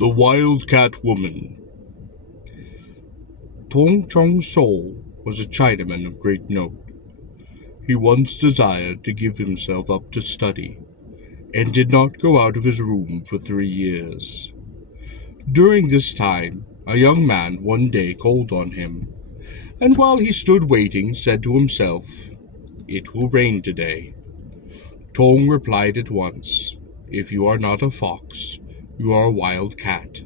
The Wildcat Woman. Tong Chong So was a Chinaman of great note. He once desired to give himself up to study, and did not go out of his room for 3 years. During this time, a young man one day called on him, and while he stood waiting, said to himself, "It will rain today." Tong replied at once, "If you are not a fox, you are a wild cat.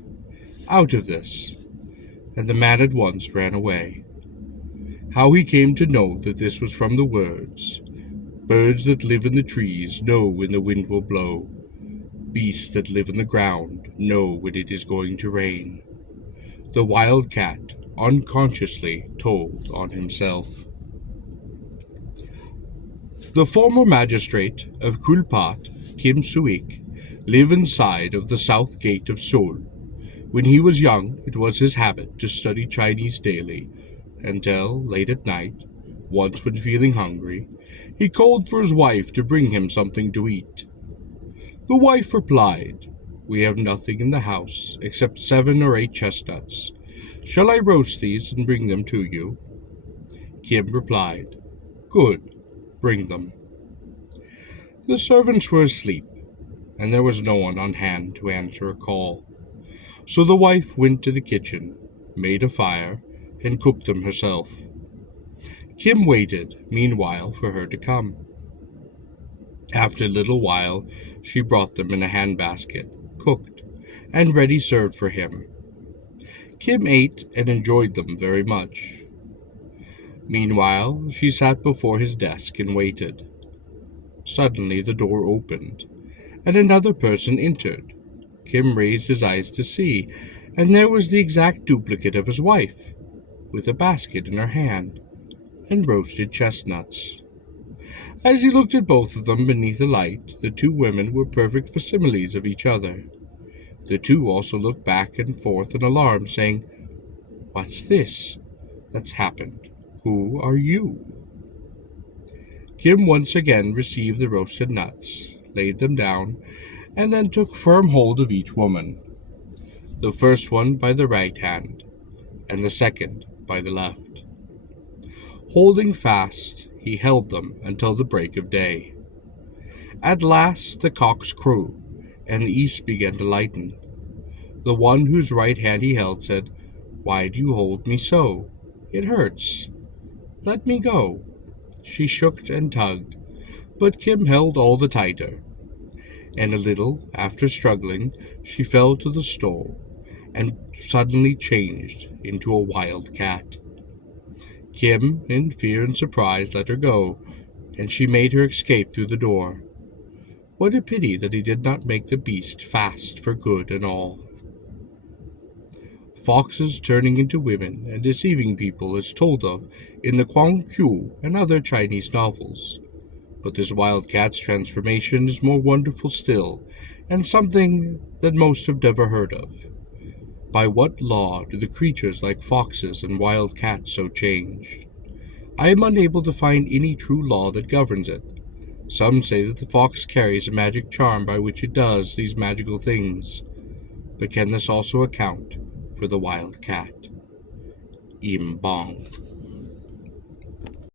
Out of this." And the man at once ran away. How he came to know that this was from the words, "Birds that live in the trees know when the wind will blow. Beasts that live in the ground know when it is going to rain." The wild cat unconsciously told on himself. The former magistrate of Kulpat, Kim Suik, lived inside of the south gate of Seoul. When he was young, it was his habit to study Chinese daily, until, late at night, once when feeling hungry, he called for his wife to bring him something to eat. The wife replied, "We have nothing in the house except 7 or 8 chestnuts. Shall I roast these and bring them to you?" Kim replied, "Good, bring them." The servants were asleep, and there was no one on hand to answer a call. So the wife went to the kitchen, made a fire, and cooked them herself. Kim waited, meanwhile, for her to come. After a little while, she brought them in a handbasket, cooked, and ready served for him. Kim ate and enjoyed them very much. Meanwhile, she sat before his desk and waited. Suddenly the door opened, and another person entered. Kim raised his eyes to see, and there was the exact duplicate of his wife, with a basket in her hand, and roasted chestnuts. As he looked at both of them beneath the light, the two women were perfect facsimiles of each other. The two also looked back and forth in alarm, saying, "What's this that's happened? Who are you?" Kim once again received the roasted nuts, laid them down, and then took firm hold of each woman, the first one by the right hand, and the second by the left. Holding fast, he held them until the break of day. At last the cocks crew, and the east began to lighten. The one whose right hand he held said, "Why do you hold me so? It hurts. Let me go." She shook and tugged, but Kim held all the tighter. And a little after struggling, she fell to the stove, and suddenly changed into a wild cat. Kim, in fear and surprise, let her go, and she made her escape through the door. What a pity that he did not make the beast fast for good and all. Foxes turning into women and deceiving people is told of in the Kwangkyu and other Chinese novels. But this wild cat's transformation is more wonderful still, and something that most have never heard of. By what law do the creatures like foxes and wild cats so change? I am unable to find any true law that governs it. Some say that the fox carries a magic charm by which it does these magical things. But can this also account for the wild cat? Im Bong.